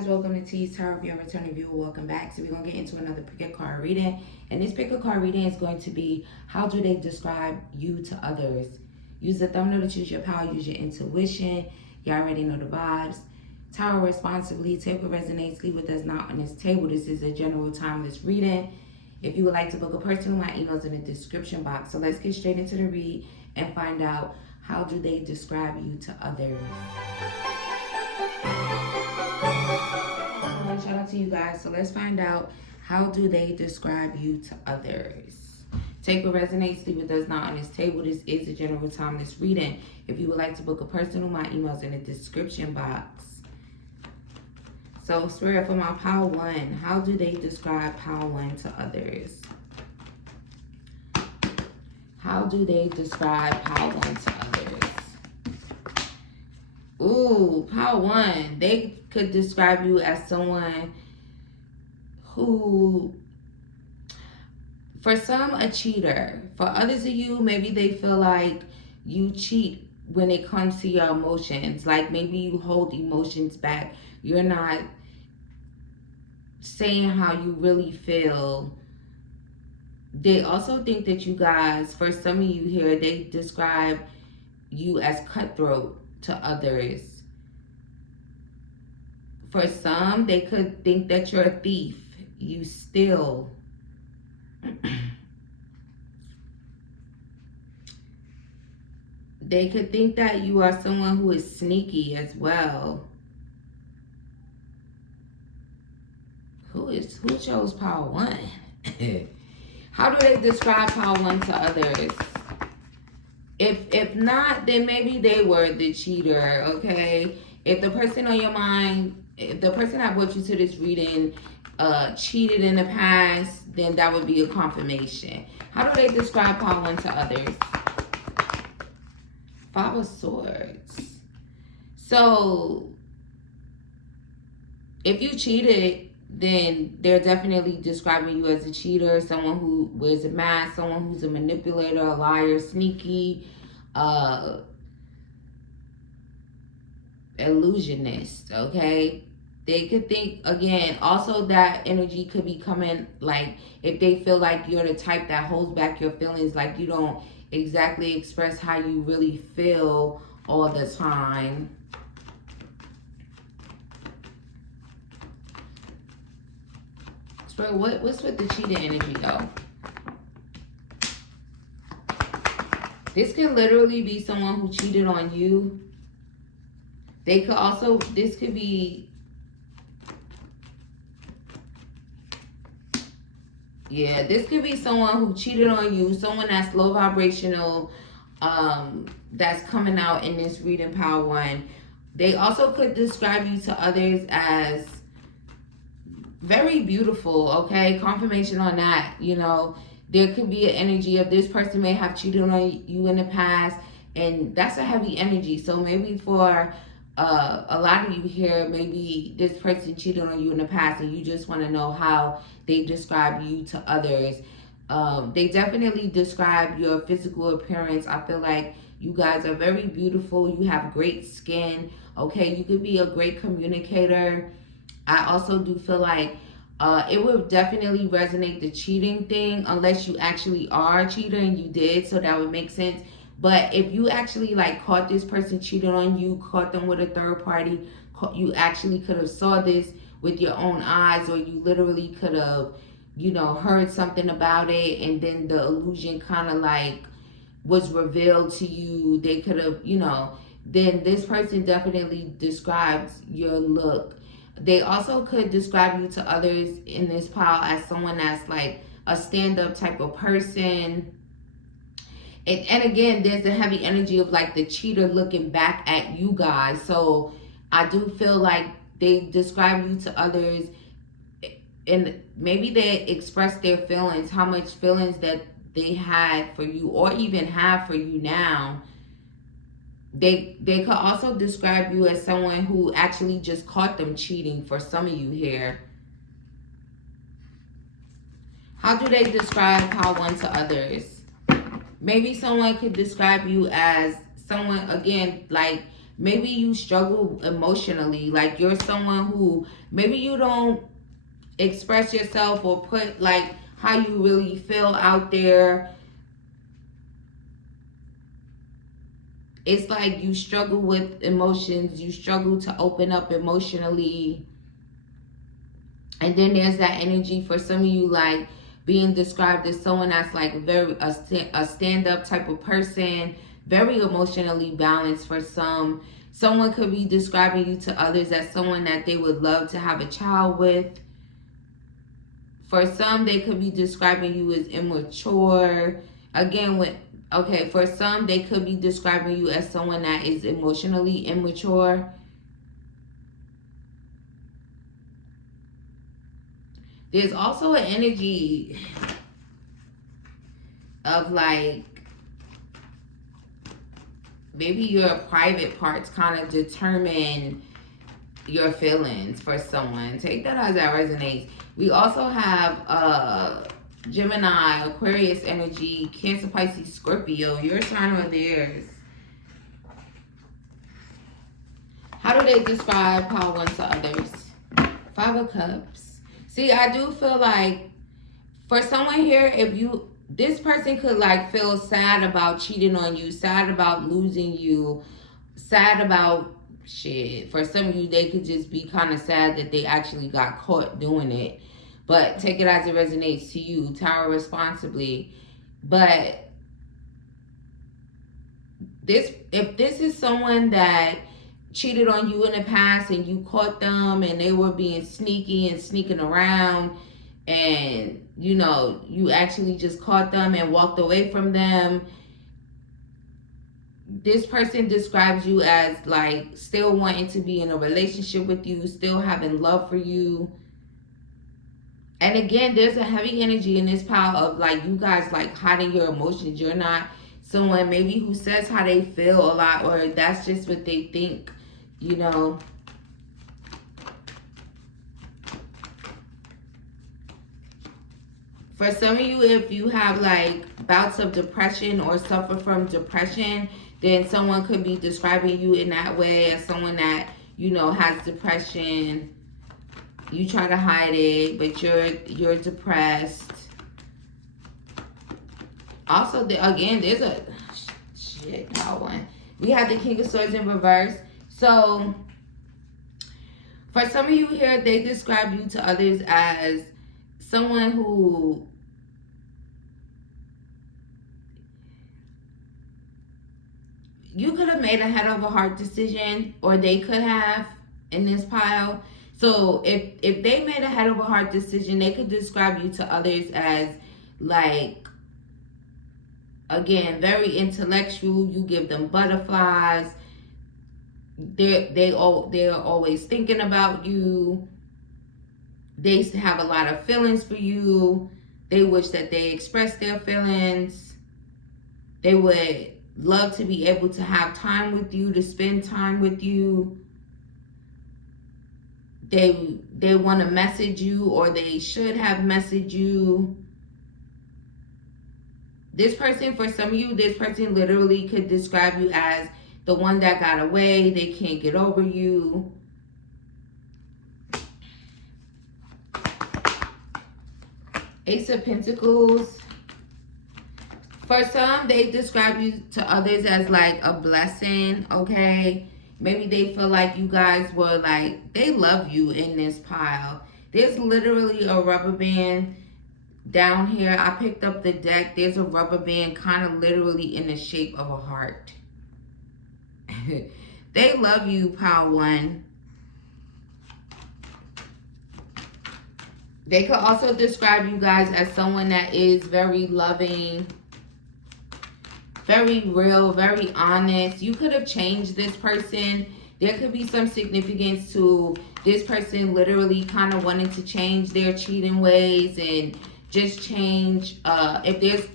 guys, welcome to Teestarot. If you're a returning viewer, welcome back. So we're going to get into another pick a card reading. And this pick a card reading is going to be, how do they describe you to others? Use the thumbnail to choose your power, use your intuition. You already know the vibes. Tower responsibly, take what resonates, leave what does not on this table. This is a general timeless reading. If you would like to book a personal, my email's in the description box. So let's get straight into the read and find out, how do they describe you to others? Shout out to you guys. So let's find out, how do they describe you to others? Take what resonates, leave what does not on this table. This is a general timeless reading. If you would like to book a personal, my email's in the description box. So Spirit, for my Power 1, how do they describe Power 1 to others? How do they describe Power 1 to others? Ooh, Power 1. They could describe you as someone who, for some, a cheater. For others of you, maybe they feel like you cheat when it comes to your emotions. Like maybe you hold emotions back. You're not saying how you really feel. They also think that you guys, for some of you here, they describe you as cutthroat to others. For some, they could think that you're a thief. You steal. They could think that you are someone who is sneaky as well. Who chose Power 1? How do they describe Power 1 to others? If not, then maybe they were the cheater, okay? If the person on your mind, if the person that brought you to this reading cheated in the past, then that would be a confirmation. How do they describe Power 1 to others? Five of Swords. So, if you cheated, then they're definitely describing you as a cheater, someone who wears a mask, someone who's a manipulator, a liar, sneaky, illusionist, okay? They could think, again, also that energy could be coming, like, if they feel like you're the type that holds back your feelings, like you don't exactly express how you really feel all the time. What's with the cheating energy though? This could literally be someone who cheated on you. They could also, this could be, yeah, this could be someone who cheated on you, someone that's low vibrational, that's coming out in this reading, Power 1. They also could describe you to others as very beautiful, okay? Confirmation on that. You know, there could be an energy of this person may have cheated on you in the past, and that's a heavy energy. So maybe for a lot of you here, maybe this person cheated on you in the past and you just want to know how they describe you to others. They definitely describe your physical appearance. I feel like you guys are very beautiful. You have great skin, okay? You could be a great communicator. I also do feel like it would definitely resonate, the cheating thing, unless you actually are a cheater and you did, so that would make sense. But if you actually like caught this person cheating on you, caught them with a third party, you actually could have saw this with your own eyes, or you literally could have, you know, heard something about it, and then the illusion kind of like was revealed to you. They could have, you know, then this person definitely describes your look. They also could describe you to others in this pile as someone that's like a stand-up type of person. And again, there's a heavy energy of like the cheater looking back at you guys. So I do feel like they describe you to others, and maybe they express their feelings, how much feelings that they had for you or even have for you now. They could also describe you as someone who actually just caught them cheating, for some of you here. How do they describe Power 1 to others? Maybe someone could describe you as someone, again, like maybe you struggle emotionally. Like you're someone who maybe you don't express yourself or put like how you really feel out there. It's like you struggle with emotions. You struggle to open up emotionally. And then there's that energy for some of you, like being described as someone that's like a stand-up type of person, very emotionally balanced for some. Someone could be describing you to others as someone that they would love to have a child with. For some, they could be describing you as immature. Again, for some, they could be describing you as someone that is emotionally immature. There's also an energy of like, maybe your private parts kind of determine your feelings for someone. Take that as that resonates. We also have Gemini, Aquarius energy, Cancer, Pisces, Scorpio. Your sign or theirs. How do they describe pile one to others? 5 of Cups. See, I do feel like for someone here, this person could like feel sad about cheating on you, sad about losing you, sad about shit. For some of you, they could just be kind of sad that they actually got caught doing it. But take it as it resonates to you. Tower responsibly. But if this is someone that cheated on you in the past and you caught them and they were being sneaky and sneaking around, and you know you actually just caught them and walked away from them, this person describes you as like still wanting to be in a relationship with you, still having love for you. And again, there's a heavy energy in this pile of like you guys like hiding your emotions. You're not someone maybe who says how they feel a lot, or that's just what they think, you know. For some of you, if you have like bouts of depression or suffer from depression, then someone could be describing you in that way as someone that, you know, has depression. You try to hide it, but you're depressed. Also, again, there's a shit that one. We have the King of Swords in reverse. So for some of you here, they describe you to others as someone who you could have made a head over heart decision, or they could have in this pile. So if they made a head over heart decision, they could describe you to others as like, again, very intellectual. You give them butterflies. They're always thinking about you. They have a lot of feelings for you. They wish that they expressed their feelings. They would love to be able to have time with you, to spend time with you. They want to message you, or they should have messaged you. This person, for some of you, this person literally could describe you as the one that got away. They can't get over you. Ace of Pentacles. For some, they describe you to others as like a blessing, okay? Maybe they feel like you guys were like, they love you in this pile. There's literally a rubber band down here. I picked up the deck. There's a rubber band kind of literally in the shape of a heart. They love you, pile one. They could also describe you guys as someone that is very loving, very real, very honest. You could have changed this person. There could be some significance to this person literally kind of wanting to change their cheating ways and just change. If there's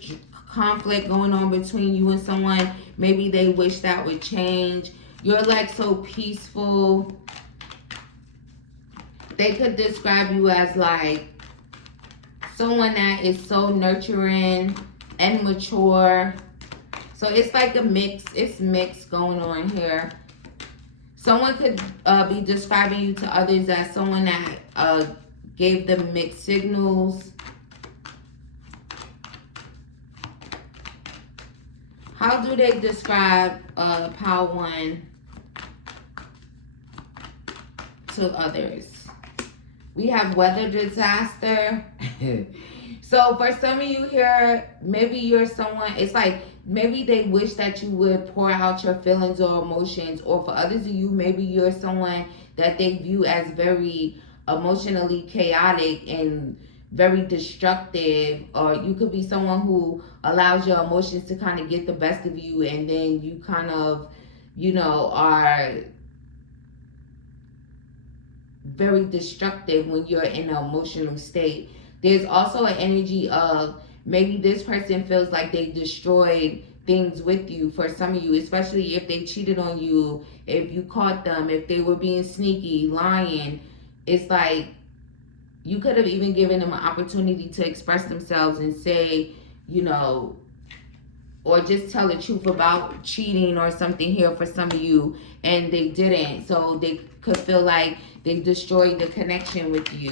conflict going on between you and someone, maybe they wish that would change. You're like so peaceful. They could describe you as like someone that is so nurturing and mature. So it's like a mix. It's mixed going on here. Someone could be describing you to others as someone that gave them mixed signals. How do they describe Pile 1 to others? We have weather disaster. So for some of you here, maybe you're someone, it's like maybe they wish that you would pour out your feelings or emotions. Or for others of you, maybe you're someone that they view as very emotionally chaotic and very destructive. Or you could be someone who allows your emotions to kind of get the best of you, and then you kind of, you know, are very destructive when you're in an emotional state. There's also an energy of maybe this person feels like they destroyed things with you. For some of you, especially if they cheated on you, if you caught them, if they were being sneaky, lying, it's like you could have even given them an opportunity to express themselves and say, you know, or just tell the truth about cheating or something here for some of you, and they didn't. So they could feel like they destroyed the connection with you.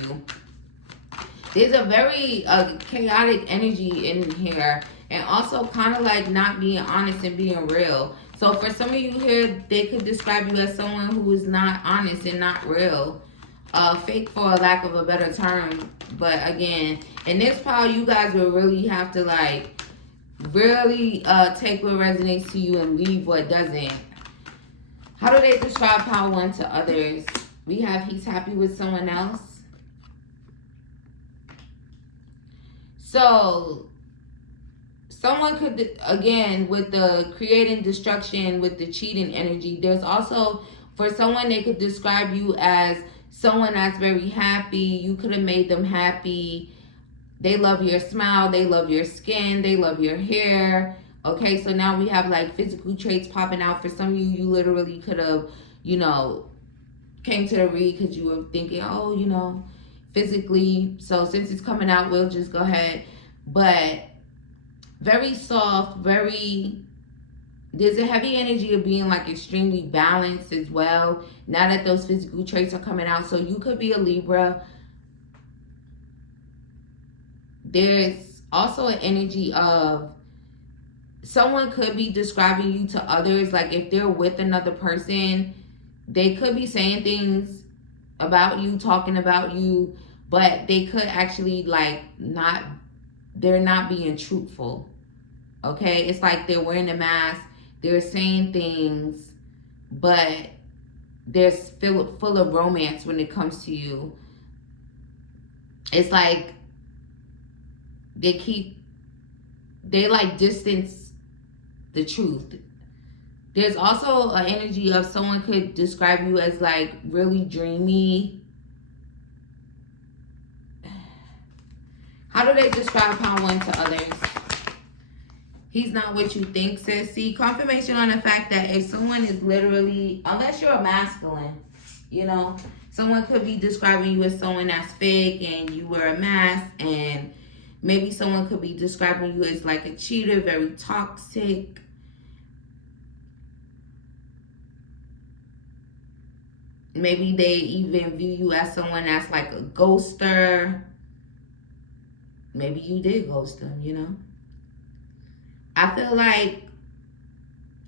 There's a very chaotic energy in here, and also kind of like not being honest and being real. So for some of you here, they could describe you as someone who is not honest and not real. Fake, for a lack of a better term. But again, in this pile, you guys will really have to like really take what resonates to you and leave what doesn't. How do they describe Pile 1 to others? We have he's happy with someone else. So someone could, again, with the creating destruction, with the cheating energy, there's also, for someone, they could describe you as someone that's very happy. You could have made them happy. They love your smile. They love your skin. They love your hair. Okay, so now we have like physical traits popping out. For some of you, you literally could have, you know, came to the read because you were thinking, oh, you know, physically. So since it's coming out, we'll just go ahead. But very soft, very, there's a heavy energy of being like extremely balanced as well. Now that those physical traits are coming out. So you could be a Libra. There's also an energy of someone could be describing you to others. Like if they're with another person, they could be saying things about you, talking about you, but they could actually like not, they're not being truthful. Okay, it's like they're wearing a mask, they're saying things, but they're full of romance when it comes to you. It's like they like distance the truth. There's also an energy of someone could describe you as like really dreamy. How do they describe Pile 1 to others? He's not what you think, sis. See, confirmation on the fact that if someone is literally, unless you're a masculine, you know, someone could be describing you as someone that's fake and you wear a mask, and maybe someone could be describing you as like a cheater, very toxic. Maybe they even view you as someone that's like a ghoster. Maybe you did ghost them, you know. I feel like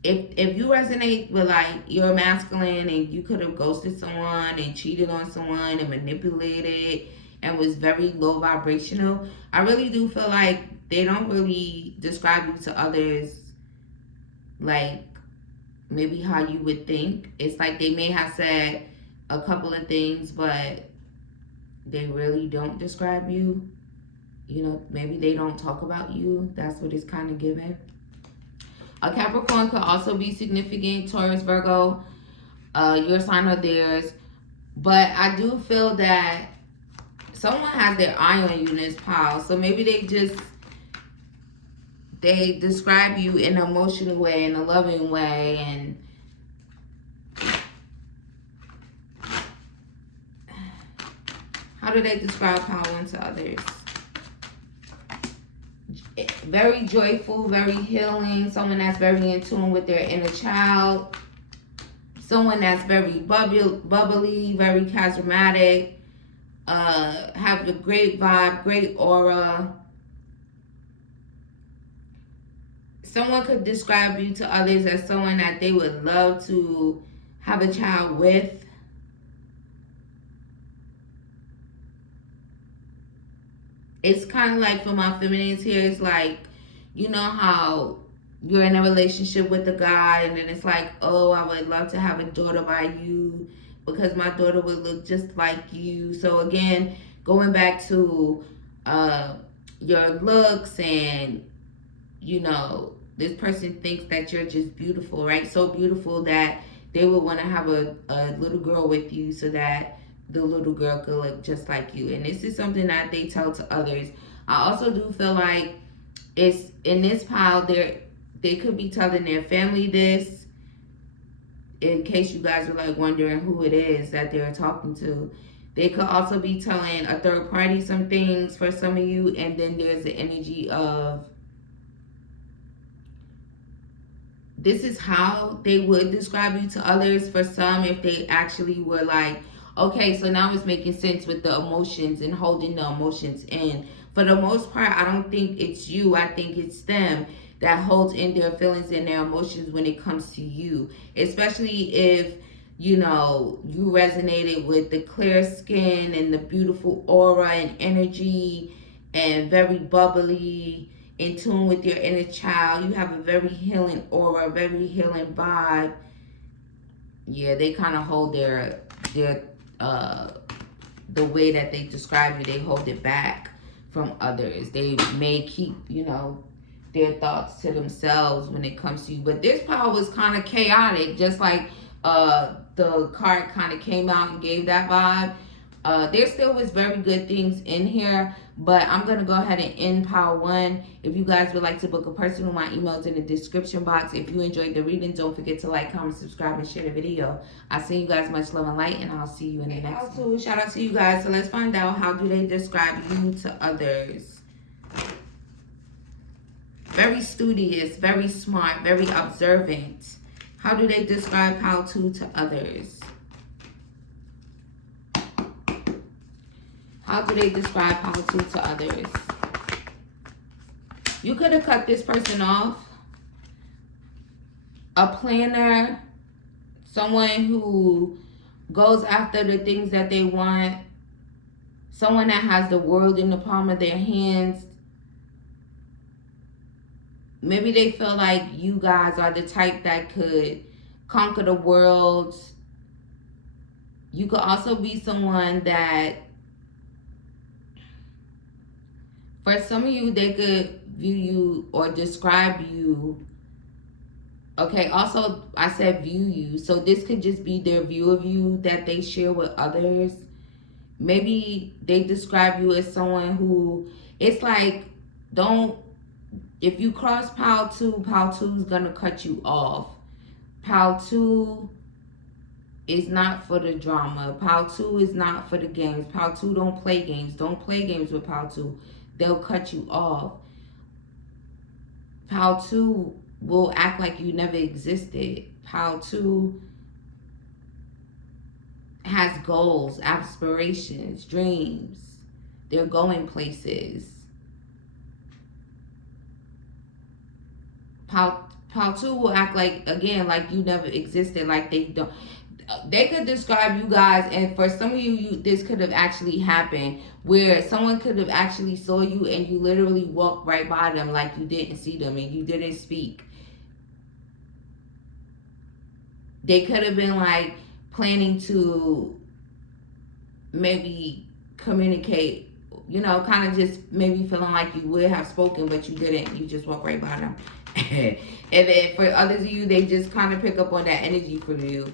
if you resonate with like you're masculine and you could have ghosted someone and cheated on someone and manipulated and was very low vibrational, I really do feel like they don't really describe you to others like maybe how you would think. It's like they may have said a couple of things, but they really don't describe you. You know, maybe they don't talk about you. That's what it's kind of given. A Capricorn could also be significant. Taurus, Virgo, your sign or theirs. But I do feel that someone has their eye on you in this pile. So maybe they describe you in an emotional way, in a loving way, and how do they describe Pile 1 to others? Very joyful, very healing, someone that's very in tune with their inner child. So someone that's very bubbly, very charismatic, have a great vibe, great aura. Someone could describe you to others as someone that they would love to have a child with. It's kind of like, for my feminines here, it's like, you know how you're in a relationship with a guy and then it's like, oh, I would love to have a daughter by you because my daughter would look just like you. So again, going back to your looks, and you know, this person thinks that you're just beautiful, right? So beautiful that they would want to have a little girl with you so that the little girl could look just like you. And this is something that they tell to others. I also do feel like it's in this pile, they could be telling their family this, in case you guys are like wondering who it is that they're talking to. They could also be telling a third party some things for some of you, and then there's the energy of this is how they would describe you to others for some, if they actually were like, okay, so now it's making sense with the emotions and holding the emotions in. For the most part, I don't think it's you. I think it's them that holds in their feelings and their emotions when it comes to you. Especially if, you know, you resonated with the clear skin and the beautiful aura and energy and very bubbly, in tune with your inner child. You have a very healing aura, very healing vibe. Yeah, they kind of hold their the way that they describe you, they hold it back from others. They may keep, you know, their thoughts to themselves when it comes to you. But this power was kind of chaotic, just like the card kind of came out and gave that vibe. There still was very good things in here, but I'm going to go ahead and end pile 1. If you guys would like to book a personal, my email's in the description box. If you enjoyed the reading, don't forget to like, comment, subscribe, and share the video. I send you guys much love and light, and I'll see you in the next one. Shout out to you guys. So let's find out, how do they describe you to others? Very studious, very smart, very observant. How do they describe pile 2 to others? How do they describe pile 2 to others? You could have cut this person off. A planner, someone who goes after the things that they want, someone that has the world in the palm of their hands. Maybe they feel like you guys are the type that could conquer the world. You could also be someone that, for some of you, they could view you or describe you. Okay, also, I said view you. So this could just be their view of you that they share with others. Maybe they describe you as someone who, it's like, if you cross pile 2 is going to cut you off. Pile 2 is not for the drama. Pile 2 is not for the games. Pile 2 don't play games. Don't play games with pile 2. They'll cut you off. Pile 2 will act like you never existed. Pile 2 has goals, aspirations, dreams. They're going places. Pile 2 will act like, again, like you never existed, like they don't. They could describe you guys, and for some of you, this could have actually happened, where someone could have actually saw you and you literally walked right by them like you didn't see them and you didn't speak. They could have been like planning to maybe communicate, you know, kind of just maybe feeling like you would have spoken, but you didn't. You just walked right by them. And then for others of you, they just kind of pick up on that energy from you.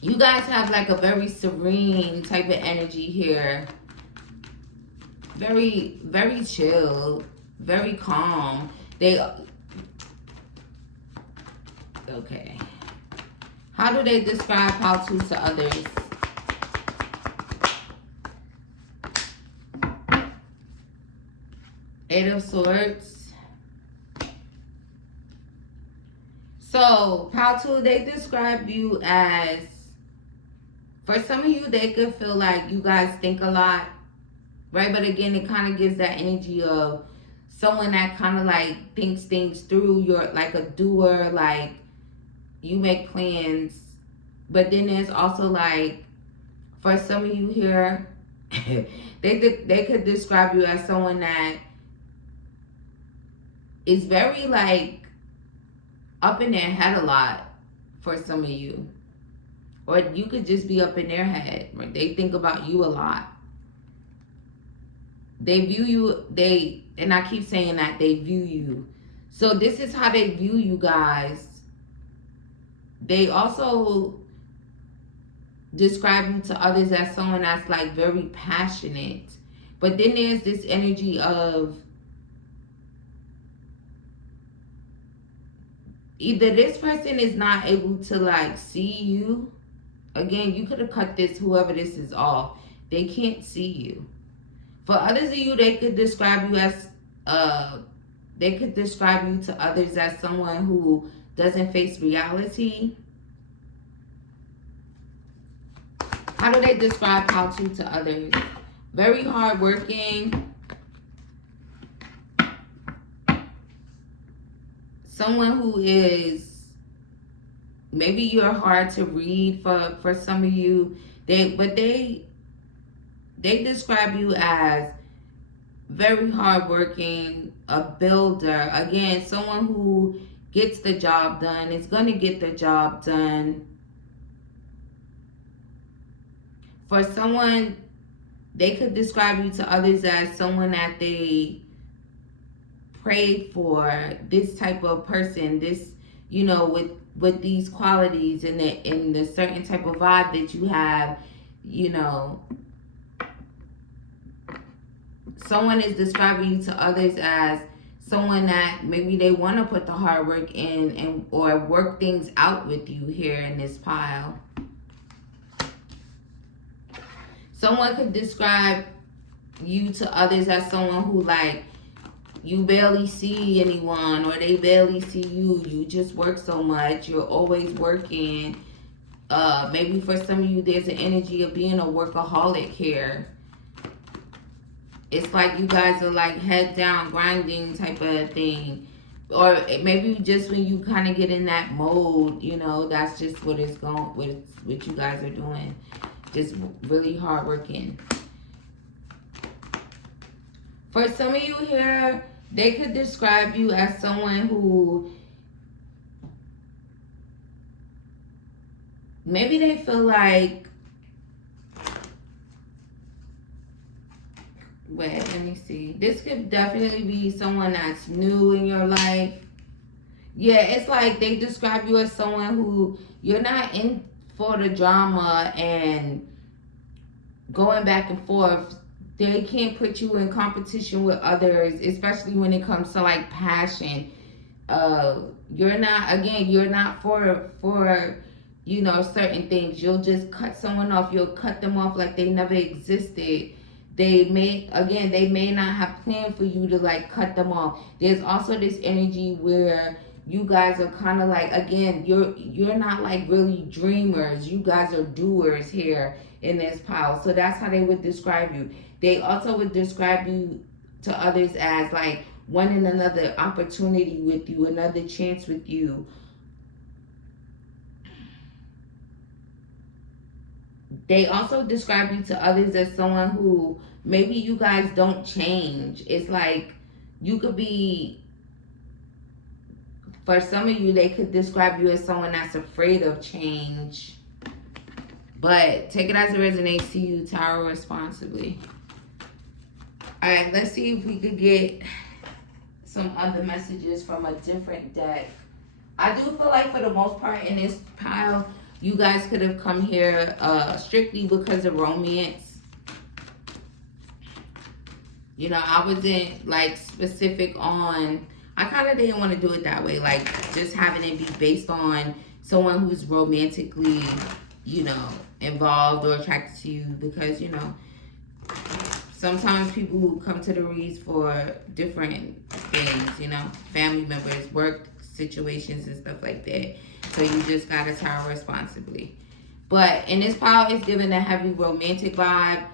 You guys have like a very serene type of energy here. Very, very chill. Very calm. Okay. How do they describe pile 2 to others? Eight of Swords. So So, pile 2, they describe you as, for some of you, they could feel like you guys think a lot, right? But again, it kind of gives that energy of someone that kind of like thinks things through. You're like a doer, like you make plans. But then there's also like, for some of you here, they could describe you as someone that is very like up in their head a lot for some of you. Or you could just be up in their head, right? They think about you a lot. They view you, and I keep saying that, they view you. So this is how they view you guys. They also describe you to others as someone that's like very passionate. But then there's this energy of either this person is not able to like see you. Again, you could have cut this, whoever this is, off. They can't see you. For others of you, they could describe you as, they could describe you to others as someone who doesn't face reality. How do they describe how to others? Very hardworking. Someone who is, maybe you're hard to read for some of you. They describe you as very hardworking, a builder. Again, someone who gets the job done, is going to get the job done. For someone, they could describe you to others as someone that they prayed for, this type of person, this, you know, with these qualities and the certain type of vibe that you have, you know. Someone is describing you to others as someone that maybe they want to put the hard work in and or work things out with you here in this pile. Someone could describe you to others as someone who like, you barely see anyone or they barely see you. You just work so much. You're always working. Maybe for some of you, there's an energy of being a workaholic here. It's like you guys are like head down, grinding type of thing. Or maybe just when you kind of get in that mode, you know, that's just what it's going, what you guys are doing. Just really hard working. For some of you here, they could describe you as someone who maybe they feel like, wait, let me see. This could definitely be someone that's new in your life. Yeah, it's like they describe you as someone who you're not in for the drama and going back and forth. They can't put you in competition with others, especially when it comes to like passion. You're not for you know, certain things. You'll just cut someone off. You'll cut them off like they never existed. They may not have planned for you to like cut them off. There's also this energy where you guys are kind of like, again, you're not like really dreamers. You guys are doers here in this pile. So that's how they would describe you. They also would describe you to others as like wanting another opportunity with you, another chance with you. They also describe you to others as someone who maybe you guys don't change. It's like you could be, for some of you, they could describe you as someone that's afraid of change. But take it as it resonates to you, tarot responsibly. All right, let's see if we could get some other messages from a different deck. I do feel like for the most part in this pile, you guys could have come here strictly because of romance. You know, I wasn't like specific on, I kind of didn't want to do it that way. Like just having it be based on someone who's romantically, you know, involved or attracted to you. Because, you know, sometimes people who come to the reads for different things, you know, family members, work situations and stuff like that. So you just gotta tell responsibly. But in this pile, it's giving a heavy romantic vibe.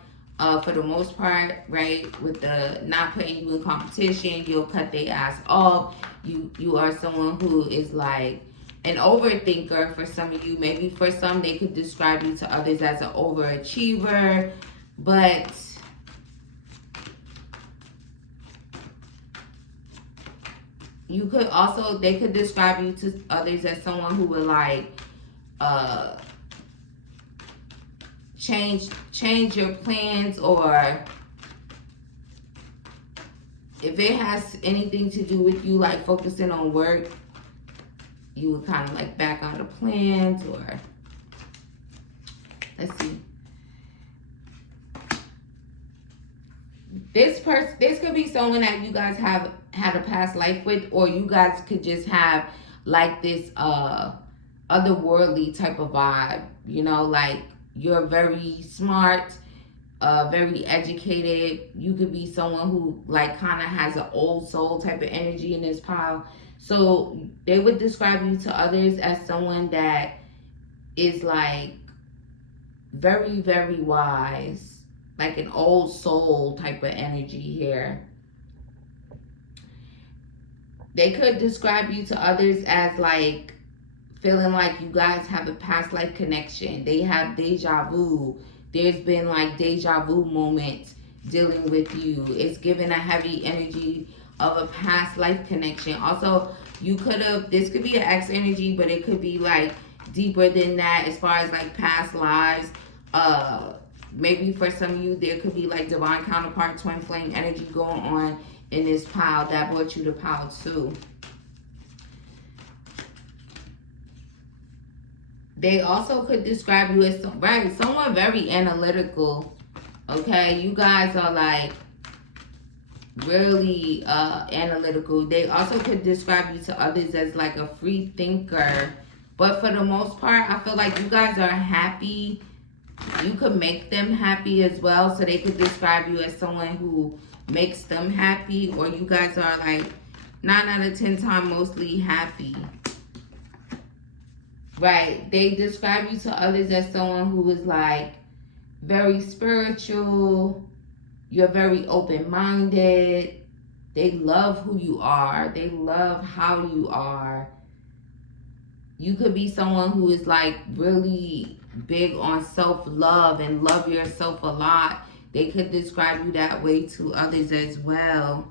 For the most part, right? With the not putting you in competition, you'll cut their ass off. You are someone who is like an overthinker for some of you. Maybe for some, they could describe you to others as an overachiever. But you could also, they could describe you to others as someone who would like change your plans, or if it has anything to do with you like focusing on work, you would kind of like back out of plans. Or let's see, this could be someone that you guys have had a past life with, or you guys could just have like this otherworldly type of vibe, you know, like you're very smart, very educated. You could be someone who like kind of has an old soul type of energy in this pile. So they would describe you to others as someone that is like very, very wise, like an old soul type of energy here. They could describe you to others as like feeling like you guys have a past life connection. They have deja vu. There's been like deja vu moments dealing with you. It's given a heavy energy of a past life connection. Also, you could have, this could be an ex energy, but it could be like deeper than that as far as like past lives. Maybe for some of you, there could be like divine counterpart, twin flame energy going on in this pile that brought you to pile 2. They also could describe you as someone very analytical. Okay, you guys are like really analytical. They also could describe you to others as like a free thinker. But for the most part, I feel like you guys are happy. You could make them happy as well. So they could describe you as someone who makes them happy. Or you guys are like 9 out of 10 times mostly happy. Right, they describe you to others as someone who is like very spiritual. You're very open-minded. They love who you are. They love how you are. You could be someone who is like really big on self-love and love yourself a lot. They could describe you that way to others as well.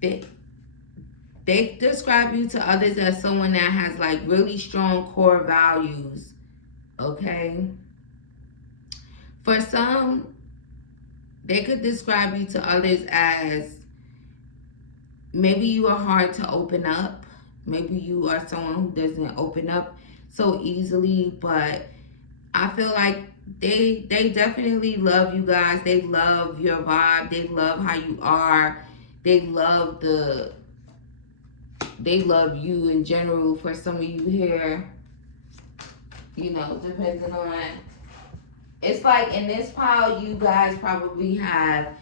They describe you to others as someone that has like really strong core values, okay? For some, they could describe you to others as maybe you are hard to open up. Maybe you are someone who doesn't open up so easily, but I feel like they definitely love you guys. They love your vibe. They love how you are. They love you in general. For some of you here, you know, depending on, it's like in this pile, you guys probably have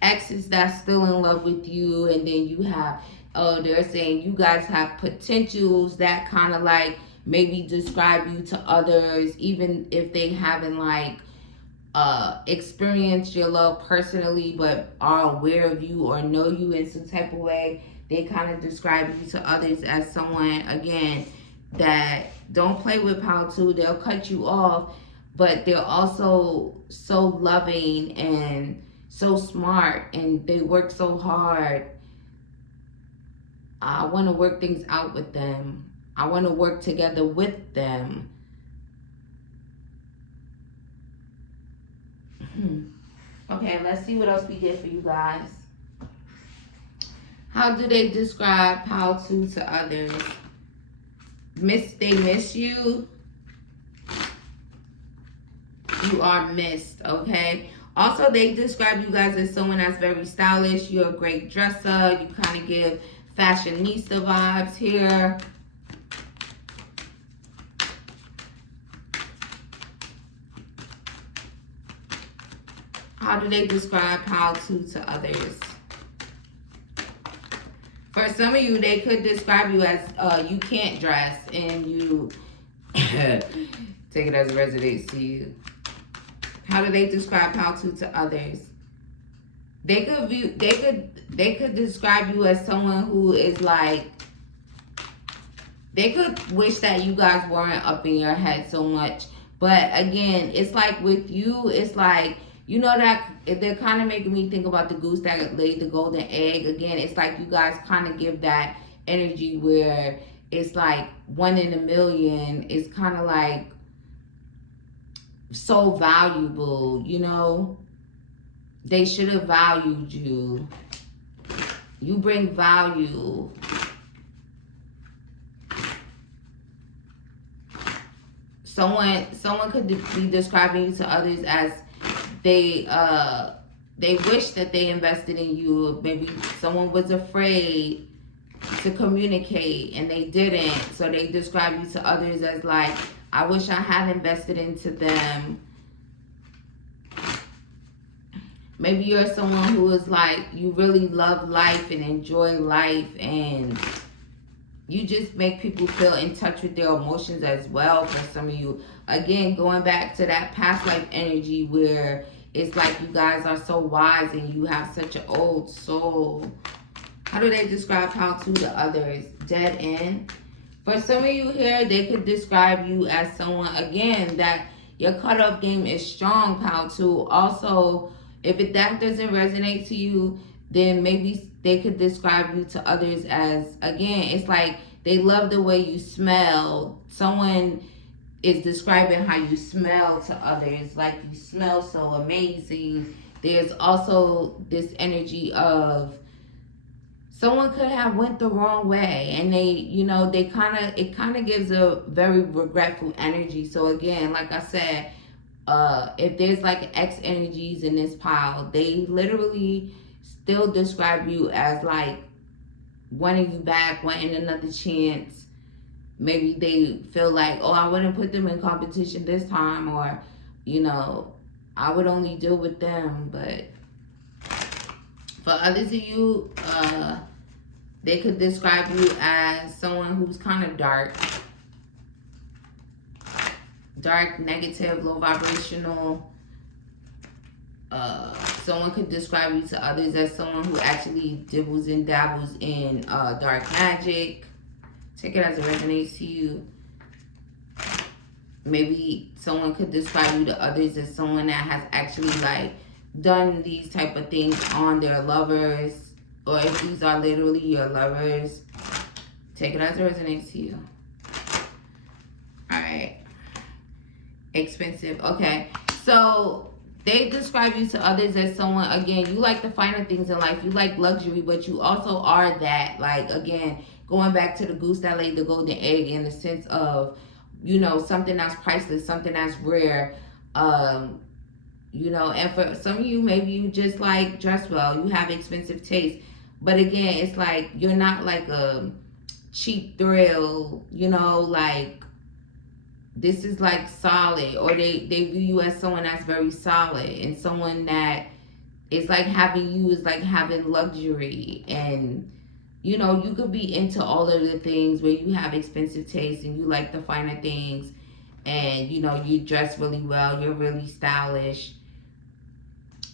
exes that's still in love with you, and then you have, oh, they're saying you guys have potentials that kind of like maybe describe you to others, even if they haven't like experienced your love personally, but are aware of you or know you in some type of way. They kind of describe you to others as someone, again, that don't play with pile 2. They'll cut you off, but they're also so loving and so smart, and they work so hard. I want to work things out with them. I want to work together with them. Okay, let's see what else we get for you guys. How do they describe pile 2 to others? They miss you. You are missed, okay? Also, they describe you guys as someone that's very stylish. You're a great dresser. You kind of give fashionista vibes here. How do they describe pile 2 to others? For some of you, they could describe you as you can't dress and you take it as it resonates to you. How do they describe how to others? They could describe you as someone who is like, they could wish that you guys weren't up in your head so much. But again, it's like with you, it's like, you know, that they're kind of making me think about the goose that laid the golden egg. Again, it's like you guys kind of give that energy where it's like 1 in a million. It's kind of like so valuable, you know. They should have valued you. You bring value. Someone could be describing you to others as they wish that they invested in you. Maybe someone was afraid to communicate and they didn't. So they describe you to others as like, I wish I had invested into them. Maybe you're someone who is like, you really love life and enjoy life, and you just make people feel in touch with their emotions as well. For some of you, again, going back to that past life energy where it's like you guys are so wise and you have such an old soul. How do they describe how to others? Dead end. For some of you here, they could describe you as someone, again, that your cutoff game is strong, pal, too. Also, if that doesn't resonate to you, then maybe they could describe you to others as, again, it's like they love the way you smell. Someone is describing how you smell to others, like you smell so amazing. There's also this energy of someone could have went the wrong way, and they, you know, it kind of gives a very regretful energy. So again, like I said, if there's like X energies in this pile, they literally still describe you as like wanting you back, wanting another chance. Maybe they feel like, oh, I wouldn't put them in competition this time, or, you know, I would only deal with them. But for others of you, they could describe you as someone who's kind of dark, negative, low vibrational. Someone could describe you to others as someone who actually dibbles and dabbles in dark magic. Take it as it resonates to you. Maybe someone could describe you to others as someone that has actually like done these type of things on their lovers, or if these are literally your lovers. Take it as it resonates to you. All right. Expensive. Okay, so they describe you to others as someone, again, you like the finer things in life. You like luxury, but you also are that, like, again, going back to the goose that laid the golden egg, in the sense of, you know, something that's priceless, something that's rare. You know, and for some of you, maybe you just like dress well, you have expensive taste, but again, it's like you're not like a cheap thrill, you know, like this is like solid, or they view you as someone that's very solid, and someone that is like having you is like having luxury. And you know, you could be into all of the things where you have expensive taste and you like the finer things, and you know, you dress really well, you're really stylish.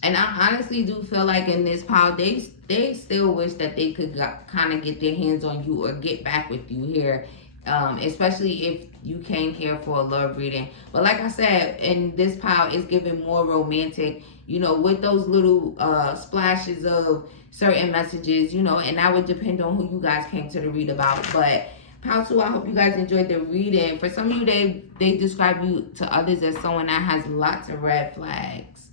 And I honestly do feel like in this pile, they still wish that they could kind of get their hands on you or get back with you here. Especially if you came here for a love reading. But like I said, in this pile, it's giving more romantic, you know, with those little splashes of certain messages, you know, and that would depend on who you guys came to the read about. But pile 2, I hope you guys enjoyed the reading. For some of you, they describe you to others as someone that has lots of red flags.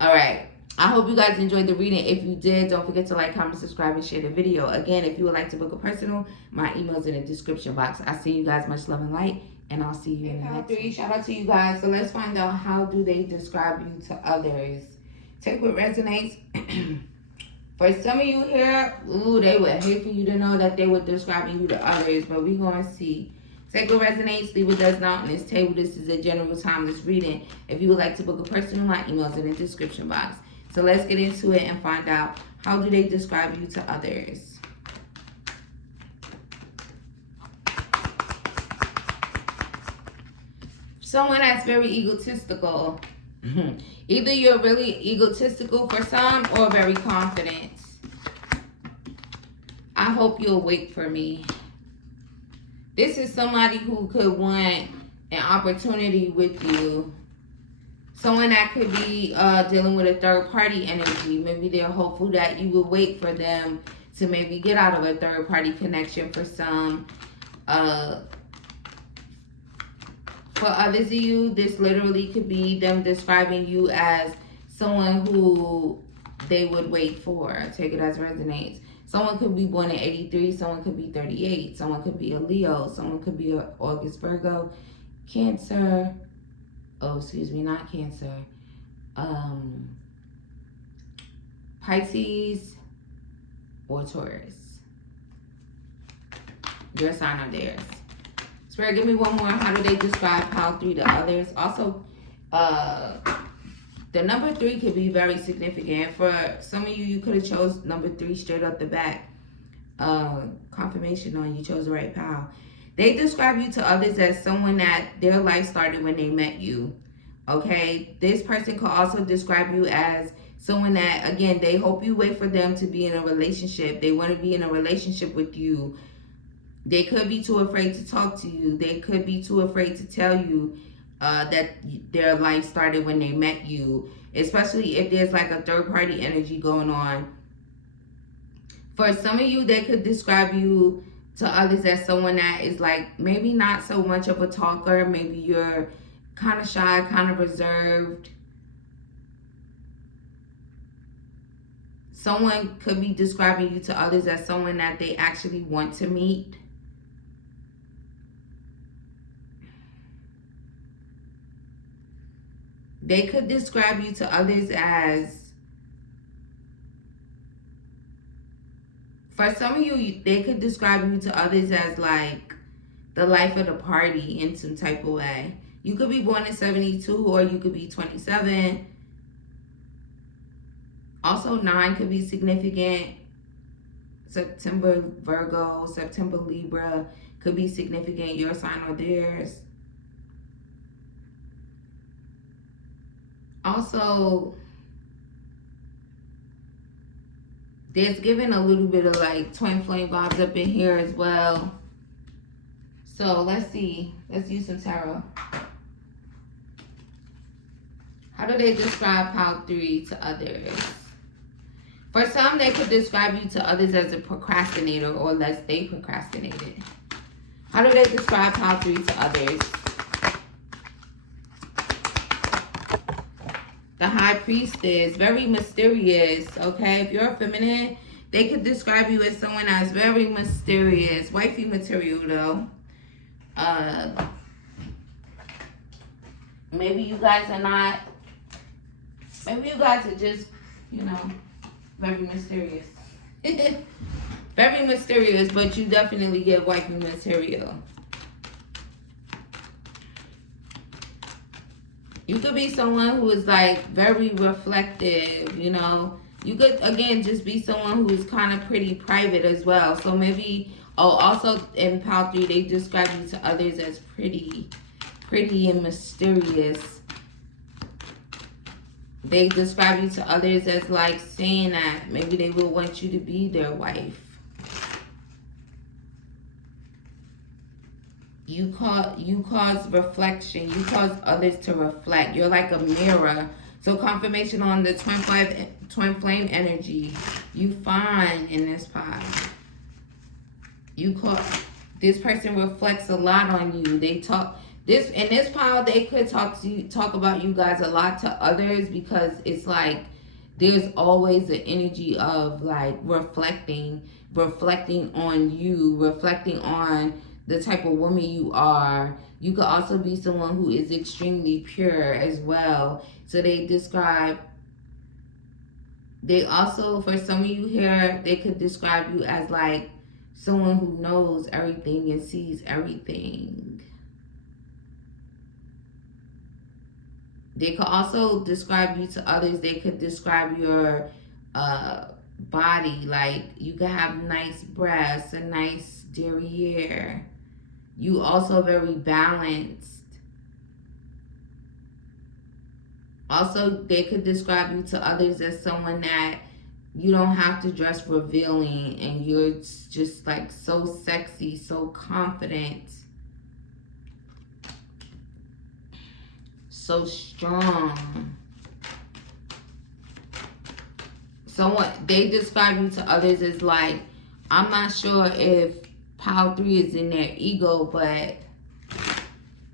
All right. I hope you guys enjoyed the reading. If you did, don't forget to like, comment, subscribe, and share the video. Again, if you would like to book a personal, my email's in the description box. I see you guys, much love and light, and I'll see you in the next one. Shout out to you guys. So let's find out, how do they describe you to others? Take what resonates. For some of you here, ooh, they would hate for you to know that they were describing you to others, but we're going to see. Take what resonates, leave what does not on this table. This is a general timeless reading. If you would like to book a personal, my email's in the description box. So let's get into it and find out, how do they describe you to others? Someone that's very egotistical. Either you're really egotistical for some or very confident. I hope you'll wait for me. This is somebody who could want an opportunity with you. Someone that could be dealing with a third party energy. Maybe they're hopeful that you will wait for them to maybe get out of a third party connection for some. For others of you, this literally could be them describing you as someone who they would wait for. Take it as resonates. Someone could be born in 83. Someone could be 38. Someone could be a Leo. Someone could be an August Virgo. Cancer. Oh, excuse me, not Cancer. Pisces or Taurus. Your sign or theirs. Spirit, give me one more. How do they describe pile 3 to others? Also, the number 3 could be very significant. For some of you, you could have chose number 3 straight up the back. Confirmation on you chose the right pile. They describe you to others as someone that their life started when they met you. Okay? This person could also describe you as someone that, again, they hope you wait for them to be in a relationship. They want to be in a relationship with you. They could be too afraid to talk to you. They could be too afraid to tell you that their life started when they met you. Especially if there's like a third party energy going on. For some of you, they could describe you to others as someone that is like maybe not so much of a talker. Maybe you're kind of shy, kind of reserved. Someone could be describing you to others as someone that they actually want to meet. They could describe you to others as, for some of you, they could describe you to others as like the life of the party in some type of way. You could be born in 72 or you could be 27. Also, 9 could be significant. September Virgo, September Libra could be significant, your sign or theirs. Also, there's given a little bit of like twin flame vibes up in here as well. So let's see. Let's use some tarot. How do they describe pile 3 to others? For some, they could describe you to others as a procrastinator or less they procrastinated. How do they describe pile 3 to others? The High Priestess, very mysterious, okay? If you're feminine, they could describe you as someone that's very mysterious. Wifey material, though. Maybe you guys are not, maybe you guys are just, you know, very mysterious. Very mysterious, but you definitely get wifey material. You could be someone who is like very reflective, you know. You could, again, just be someone who is kind of pretty private as well. So maybe, oh, also in pile 3, they describe you to others as pretty and mysterious. They describe you to others as like saying that maybe they will want you to be their wife. You cause reflection. You cause others to reflect. You're like a mirror. So confirmation on the twin flame energy. You find in this pile. This person reflects a lot on you. They talk in this pile. They could talk about you guys a lot to others because it's like there's always an energy of like reflecting on you, reflecting on the type of woman you are. You could also be someone who is extremely pure as well. So they also, for some of you here, they could describe you as like someone who knows everything and sees everything. They could also describe you to others. They could describe your body. Like you could have nice breasts, a nice derriere. You also very balanced. Also, they could describe you to others as someone that you don't have to dress revealing, and you're just like so sexy, so confident, so strong. Someone, they describe you to others as like, I'm not sure if pile 3 is in their ego, but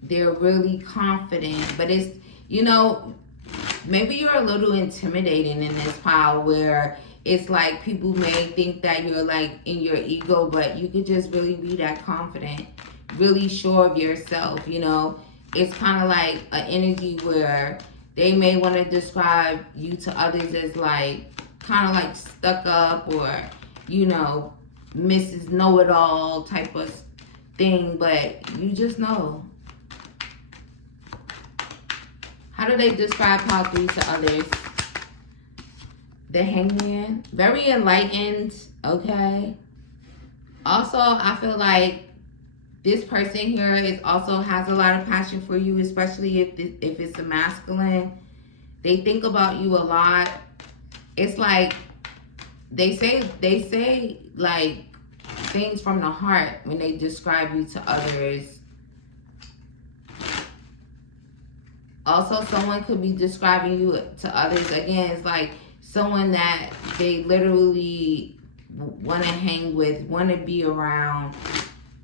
they're really confident. But it's, you know, maybe you're a little intimidating in this pile, where it's like people may think that you're like in your ego, but you could just really be that confident, really sure of yourself. You know, it's kind of like an energy where they may want to describe you to others as like kind of like stuck up, or, you know, Mrs. Know-it-all type of thing, but you just know. How do they describe pile 3 to others? The Hangman, very enlightened, okay? Also, I feel like this person here is also has a lot of passion for you, especially if it's a masculine. They think about you a lot. It's like they say like things from the heart when they describe you to others. Also, someone could be describing you to others. Again, it's like someone that they literally want to hang with, want to be around.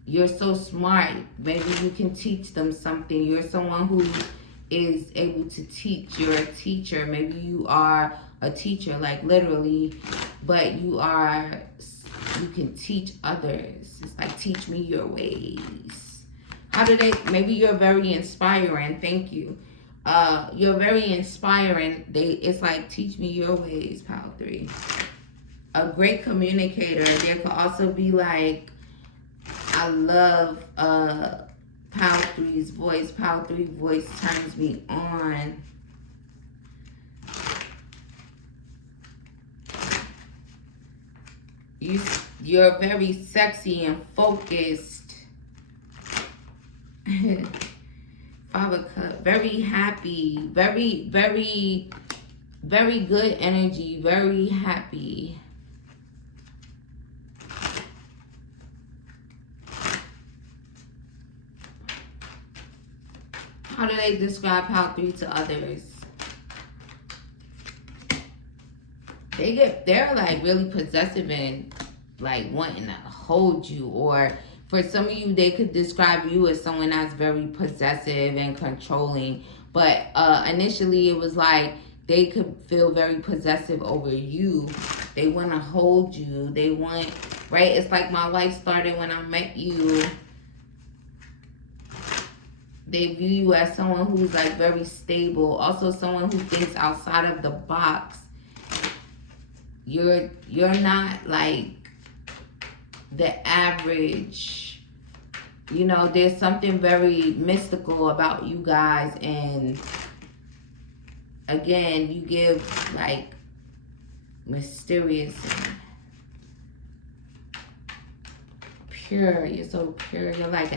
You're so smart. Maybe you can teach them something. You're someone who is able to teach. You're a teacher. Maybe you are a teacher, like literally, but you can teach others. It's like, teach me your ways. How do they, maybe you're very inspiring. Thank you. You're very inspiring. It's like, teach me your ways, pile 3. A great communicator. There could also be like, I love pile 3's voice. Pile 3 voice turns me on. You're very sexy and focused. 5 of Cups, very happy, very, very, very good energy, very happy. How do they describe pile 3 to others? They're like really possessive and like wanting to hold you, or for some of you, they could describe you as someone that's very possessive and controlling. But initially, it was like they could feel very possessive over you. They want to hold you. They want, right? It's like my life started when I met you. They view you as someone who's like very stable. Also, someone who thinks outside of the box. You're not like the average. You know, there's something very mystical about you guys, and again, you give like mysterious and pure. You're so pure. You're like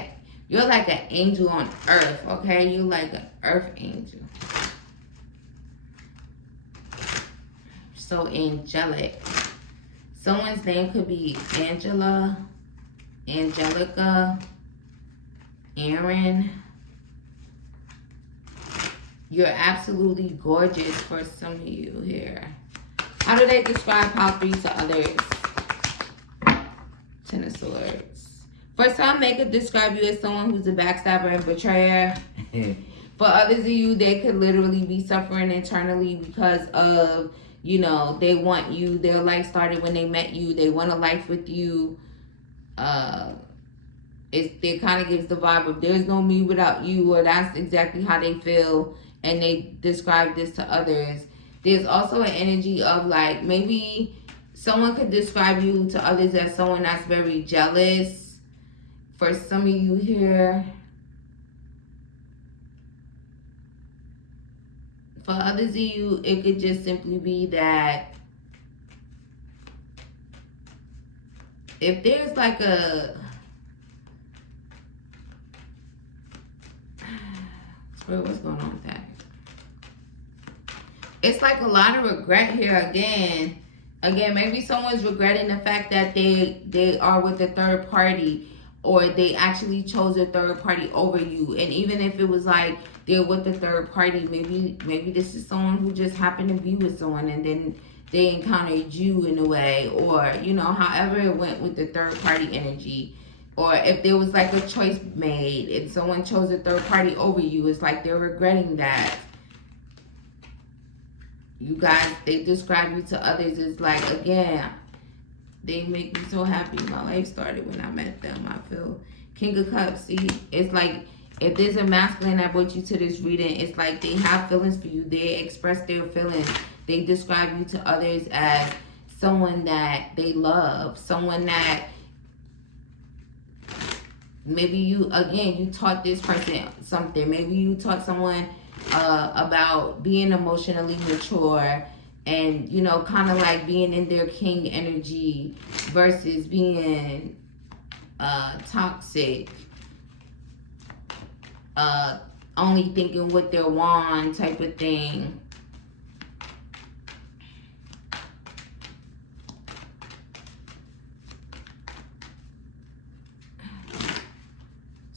an angel on earth, okay? You're like an earth angel. So angelic. Someone's name could be Angela, Angelica, Aaron. You're absolutely gorgeous for some of you here. How do they describe pile 3 to others? 10 of Swords. For some, they could describe you as someone who's a backstabber and betrayer. For others of you, they could literally be suffering internally because of, you know, they want you. Their life started when they met you. They want a life with you. It kind of gives the vibe of there's no me without you, or that's exactly how they feel, and they describe this to others. There's also an energy of like, maybe someone could describe you to others as someone that's very jealous. For some of you here. For others of you, it could just simply be that if there's like a, what's going on with that? It's like a lot of regret here again. Again, maybe someone's regretting the fact that they are with a third party, or they actually chose a third party over you. And even if it was like they're with a third party, maybe this is someone who just happened to be with someone and then they encountered you in a way, or you know, however it went with the third party energy. Or if there was like a choice made and someone chose a third party over you, it's like they're regretting that. You guys, they describe you to others as like, again, they make me so happy. My life started when I met them. I feel King of Cups. See, it's like if there's a masculine that brought you to this reading, it's like they have feelings for you. They express their feelings. They describe you to others as someone that they love, someone that maybe you taught this person something. Maybe you taught someone about being emotionally mature and, you know, kind of like being in their king energy versus being toxic, only thinking with their wand type of thing.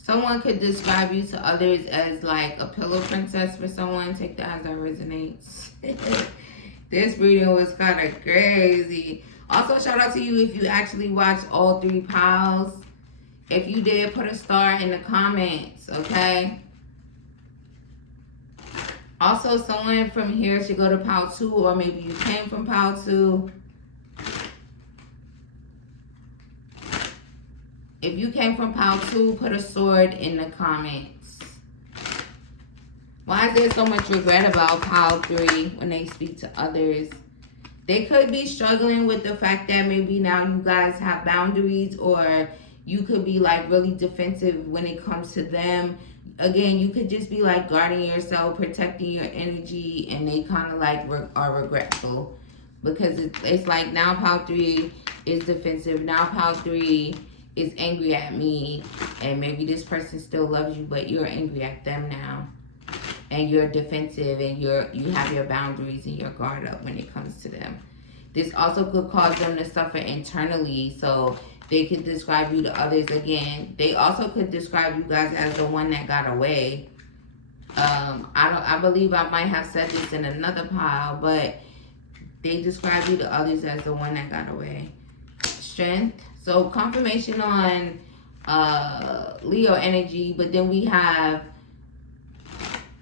Someone could describe you to others as like a pillow princess for someone. Take that as that resonates. This reading was kind of crazy. Also, shout out to you if you actually watched all 3 piles. If you did, put a star in the comments, okay? Also, someone from here should go to pile 2, or maybe you came from pile 2. If you came from pile 2, put a sword in the comments. Why is there so much regret about pile 3 when they speak to others? They could be struggling with the fact that maybe now you guys have boundaries, or you could be like really defensive when it comes to them. Again, you could just be like guarding yourself, protecting your energy, and they kind of like are regretful. Because it's like now pile 3 is defensive. Now pile 3 is angry at me, and maybe this person still loves you, but you're angry at them now, and you're defensive, and you have your boundaries and your guard up when it comes to them. This also could cause them to suffer internally, so they could describe you to others. Again, they also could describe you guys as the one that got away. I believe I might have said this in another pile, but they describe you to others as the one that got away. Strength. So confirmation on Leo energy, but then we have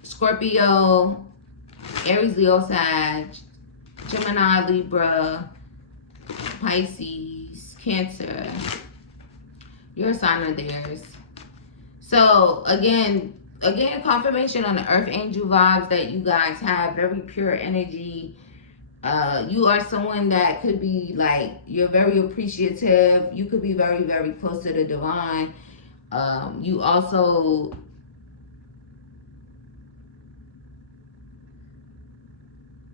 Scorpio, Aries, Leo, Sag, Gemini, Libra, Pisces, Cancer. Your sign or theirs. So again, confirmation on the Earth Angel vibes that you guys have very pure energy. You are someone that could be like, you're very appreciative. You could be very, very close to the divine. You also,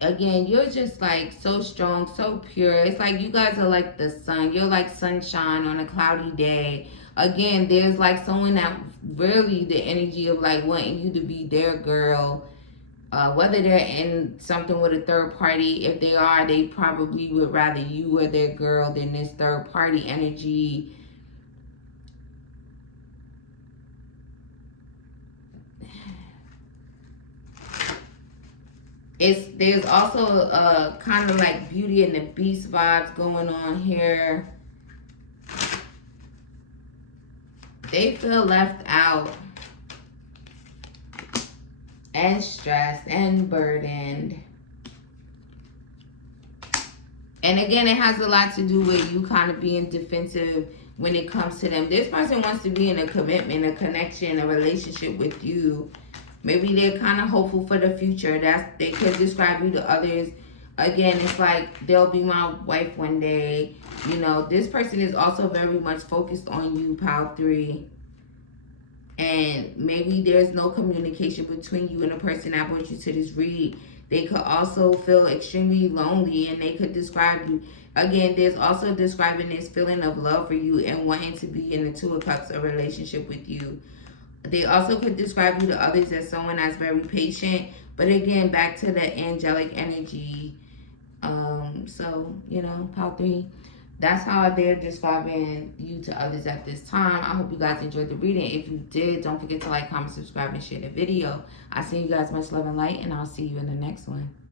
again, you're just like so strong, so pure. It's like you guys are like the sun. You're like sunshine on a cloudy day. Again, there's like someone that really the energy of like wanting you to be their girl. Whether they're in something with a third party, if they are, they probably would rather you were their girl than this third party energy. There's also kind of like Beauty and the Beast vibes going on here. They feel left out and stressed and burdened. And again, it has a lot to do with you kind of being defensive when it comes to them. This person wants to be in a commitment, a connection, a relationship with you. Maybe they're kind of hopeful for the future. They could describe you to others. Again, it's like, they'll be my wife one day. You know, this person is also very much focused on you, pile 3. And maybe there's no communication between you and the person that brought you to this read. They could also feel extremely lonely, and they could describe you. Again, there's also describing this feeling of love for you and wanting to be in the 2 of Cups, a relationship with you. They also could describe you to others as someone that's very patient. But again, back to the angelic energy. So, you know, pile 3. That's how they're describing you to others at this time. I hope you guys enjoyed the reading. If you did, don't forget to like, comment, subscribe, and share the video. I send you guys much love and light, and I'll see you in the next one.